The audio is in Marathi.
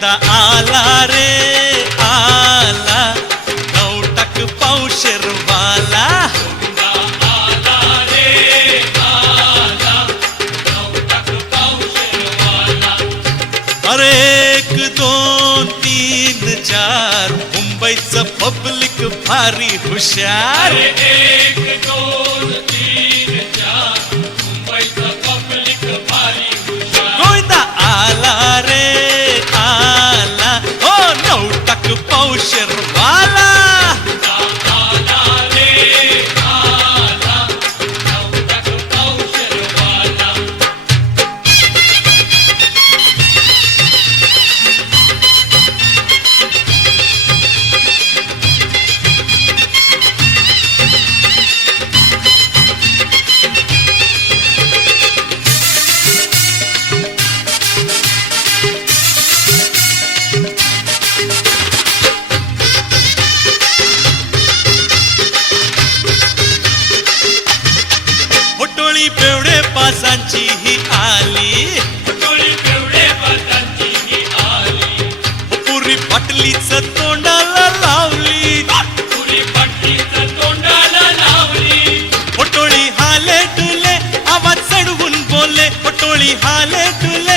गोविंदा आला रे आला, 9 पावशेरवाला. अरे 1 2 3 4 मुंबईचं पब्लिक भारी हुशार. 1 2 3 4 मुंबईचं पब्लिक भारी हुशार. गोविंदा आला रे आला, हो 9 पावशेरवाला. बेवडे पासांची ही आली, पुरी पाटलीच तोंडाला लावली, पटोळी हाले डुले आवाज चढवून बोले, पटोळी हाले डुले